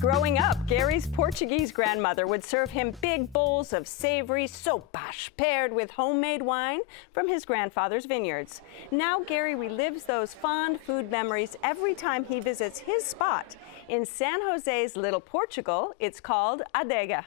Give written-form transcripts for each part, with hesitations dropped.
Growing up, Gary's Portuguese grandmother would serve him big bowls of savory sopas paired with homemade wine from his grandfather's vineyards. Now Gary relives those fond food memories every time he visits his spot. In San Jose's Little Portugal, it's called ADEGA.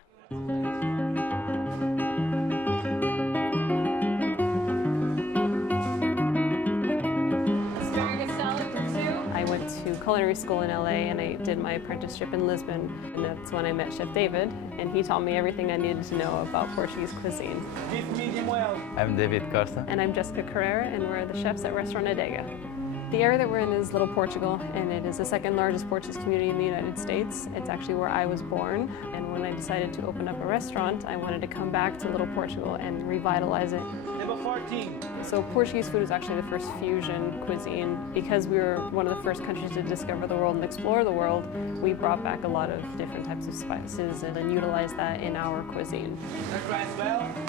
I went to culinary school in LA and I did my apprenticeship in Lisbon, and that's when I met Chef David, and he taught me everything I needed to know about Portuguese cuisine. Beef medium well. I'm David Costa. And I'm Jessica Carrera, and we're the chefs at Restaurant ADEGA. The area that we're in is Little Portugal, and it is the second largest Portuguese community in the United States. It's actually where I was born, and when I decided to open up a restaurant, I wanted to come back to Little Portugal and revitalize it. Number 14. So Portuguese food was actually the first fusion cuisine. Because we were one of the first countries to discover the world and explore the world, we brought back a lot of different types of spices and then utilized that in our cuisine.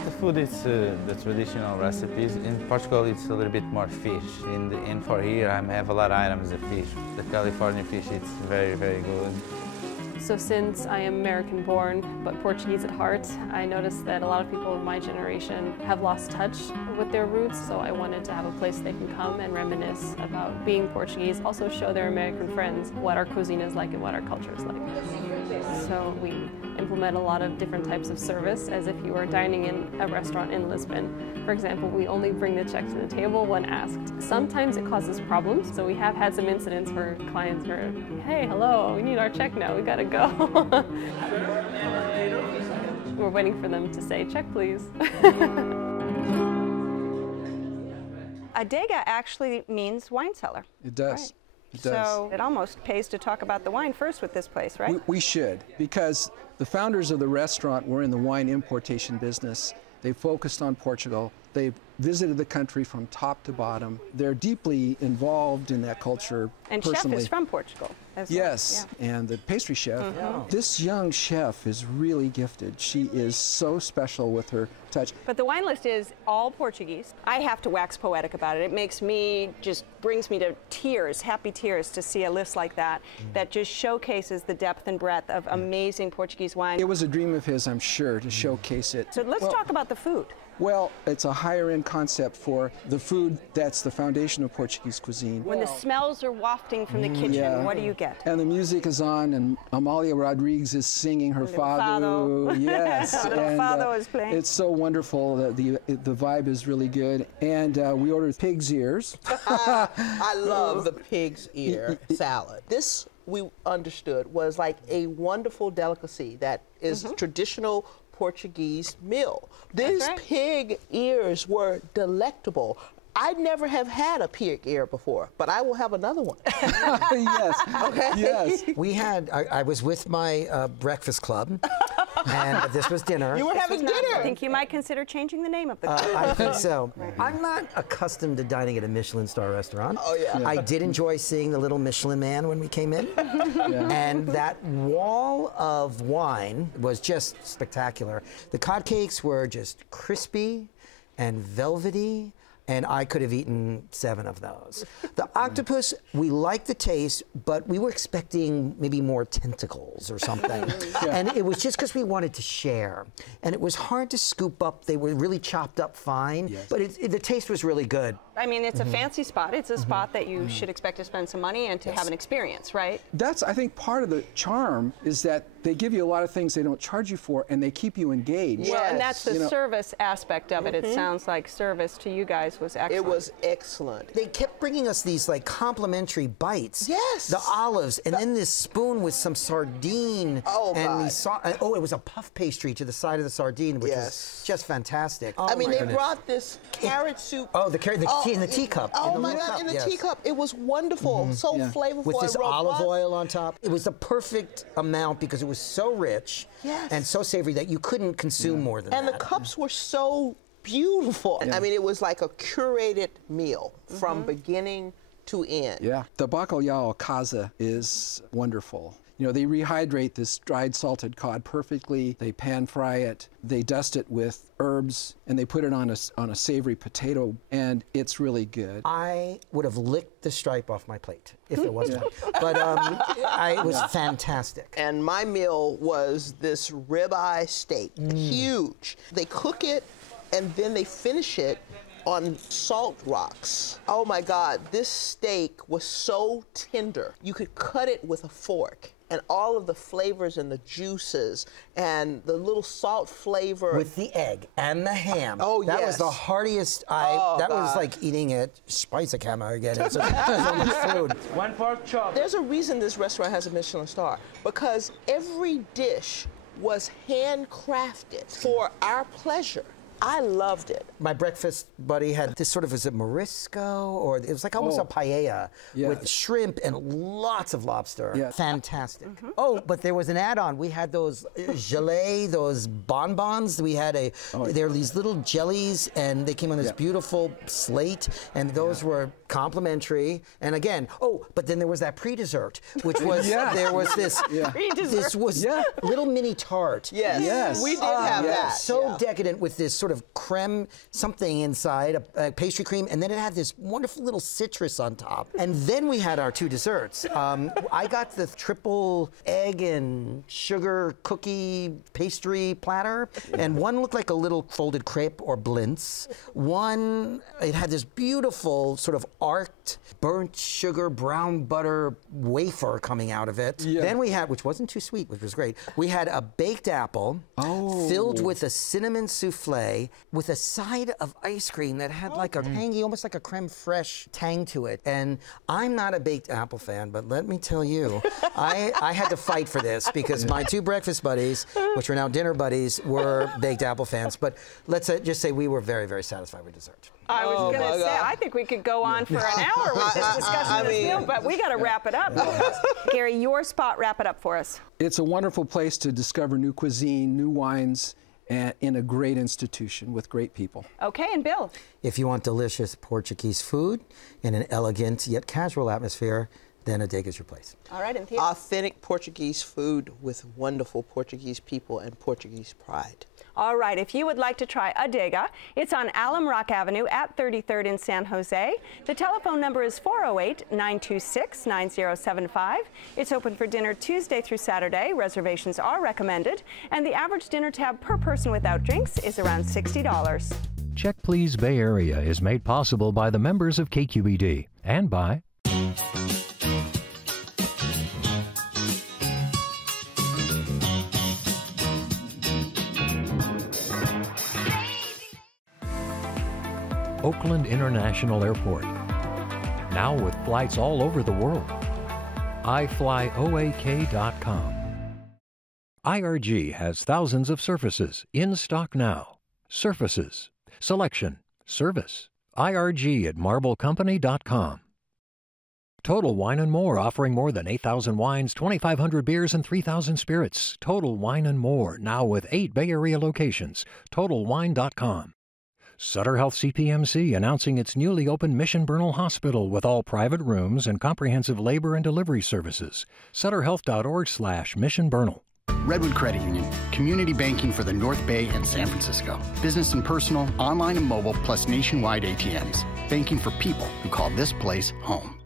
The food is the traditional recipes. In Portugal, it's a little bit more fish. And for here, I have a lot of items of fish. The California fish, it's very, very good. So since I am American born, but Portuguese at heart, I noticed that a lot of people of my generation have lost touch with their roots, so I wanted to have a place they can come and reminisce about being Portuguese, also show their American friends what our cuisine is like and what our culture is like. So we implement a lot of different types of service as if you were dining in a restaurant in Lisbon. For example, we only bring the check to the table when asked. Sometimes it causes problems, so we have had some incidents where clients are, hey, hello, we need our check now, we gotta go. We're waiting for them to say, check please. ADEGA actually means wine cellar. It does. Right. It does. So it almost pays to talk about the wine first with this place, right? We should, because the founders of the restaurant were in the wine importation business. They focused on Portugal. They visited the country from top to bottom. They're deeply involved in that culture And personally. Chef is from Portugal as well. Yes, Yeah. and the pastry chef. Mm-hmm. This young chef is really gifted. She is so special with her touch. But the wine list is all Portuguese. I have to wax poetic about it. It makes me, just brings me to tears, happy tears, to see a list like that, that just showcases the depth and breadth of amazing Portuguese wine. It was a dream of his, I'm sure, to showcase it. So let's talk about the food. Well, it's a higher end concept for the food that's the foundation of Portuguese cuisine. When the smells are wafting from the kitchen, Yeah. what do you get? And the music is on, and Amalia Rodrigues is singing her fado. Yes, Little and fado is playing. it's so wonderful. The vibe is really good. And we ordered pig's ears. I love the pig's ear salad. This, we understood, was like a wonderful delicacy that is traditional Portuguese meal. These pig ears were delectable. I never have had a pig ear before, but I will have another one. Yes. Okay. Yes. We had, I was with my breakfast club, and this was dinner. You were having dinner. I think you might consider changing the name of the club. I think so. I'm not accustomed to dining at a Michelin star restaurant. Oh, yeah. I did enjoy seeing the little Michelin man when we came in. And that wall of wine was just spectacular. The cod cakes were just crispy and velvety, and I could have eaten 7 of those. The octopus, we liked the taste, but we were expecting maybe more tentacles or something. And it was just because we wanted to share. And it was hard to scoop up. They were really chopped up fine, but the taste was really good. I mean, it's a fancy spot. It's a spot that you should expect to spend some money and to have an experience, right? That's, I think, part of the charm is that they give you a lot of things they don't charge you for, and they keep you engaged. Well, and that's the You know, service aspect of it. It sounds like service to you guys was excellent. It was excellent. They kept bringing us these like complimentary bites. Yes. The olives, and then this spoon with some sardine. Oh, and God. we saw. Oh, it was a puff pastry to the side of the sardine, which was just fantastic. I mean, my they goodness. brought this carrot soup. Oh, the carrot, in the teacup. Oh in the my little God, cup, in the yes. teacup. It was wonderful, so flavorful. With this and olive robust. oil on top. It was the perfect amount because it was so rich and so savory that you couldn't consume more than And that. the cups were so beautiful. I mean, it was like a curated meal from beginning to end. Yeah, the bacalhau casa is wonderful. You know, they rehydrate this dried salted cod perfectly. They pan fry it. They dust it with herbs, and they put it on a savory potato, and it's really good. I would have licked the stripe off my plate if it wasn't. But it was fantastic. And my meal was this ribeye steak, huge. They cook it, and then they finish it on salt rocks. Oh my God, this steak was so tender. You could cut it with a fork, and all of the flavors and the juices and the little salt flavor. With the egg and the ham. Oh, that yes. was the heartiest that was like eating at Speisekhammer again. It's so much food. 1 pork chop. There's a reason this restaurant has a Michelin star, because every dish was handcrafted for our pleasure. I loved it. My breakfast buddy had this sort of, is it Morisco? Or it was like almost a paella with shrimp and lots of lobster. Yeah. Fantastic. Oh, but there was an add-on. We had those gelée, those bonbons. We had there were these little jellies, and they came on this beautiful slate, and those were complimentary. And again, but then there was that pre-dessert, which was, there was this, this was little mini tart. Yes. We did have that. So decadent with this sort of creme something inside, a pastry cream, and then it had this wonderful little citrus on top. And then we had our two desserts. I got the triple egg and sugar cookie pastry platter, and one looked like a little folded crepe or blintz. One, it had this beautiful sort of arced burnt sugar brown butter wafer coming out of it. Then we had, which wasn't too sweet, which was great, we had a baked apple filled with a cinnamon souffle with a side of ice cream that had like a tangy, almost like a creme fraiche tang to it. And I'm not a baked apple fan, but let me tell you, I had to fight for this because my two breakfast buddies, which are now dinner buddies, were baked apple fans. But let's just say we were very, very satisfied with dessert. I was going to say, I think we could go on for an hour with this discussion of this meal, but we got to wrap it up. Gary, your spot, wrap it up for us. It's a wonderful place to discover new cuisine, new wines, and in a great institution with great people. Okay, and Bill? If you want delicious Portuguese food in an elegant yet casual atmosphere, then ADEGA is your place. All right, and Theo? Authentic Portuguese food with wonderful Portuguese people and Portuguese pride. All right, if you would like to try ADEGA, it's on Alum Rock Avenue at 33rd in San Jose. The telephone number is 408-926-9075. It's open for dinner Tuesday through Saturday. Reservations are recommended, and the average dinner tab per person without drinks is around $60. Check Please Bay Area is made possible by the members of KQED and by Oakland International Airport, now with flights all over the world. iFlyOAK.com. IRG has thousands of surfaces in stock now. Surfaces, selection, service. IRG at MarbleCompany.com. Total Wine & More, offering more than 8,000 wines, 2,500 beers, and 3,000 spirits. Total Wine & More, now with 8 Bay Area locations. TotalWine.com. Sutter Health CPMC announcing its newly opened Mission Bernal Hospital with all private rooms and comprehensive labor and delivery services. SutterHealth.org/Mission Bernal. Redwood Credit Union, community banking for the North Bay and San Francisco. Business and personal, online and mobile, plus nationwide ATMs. Banking for people who call this place home.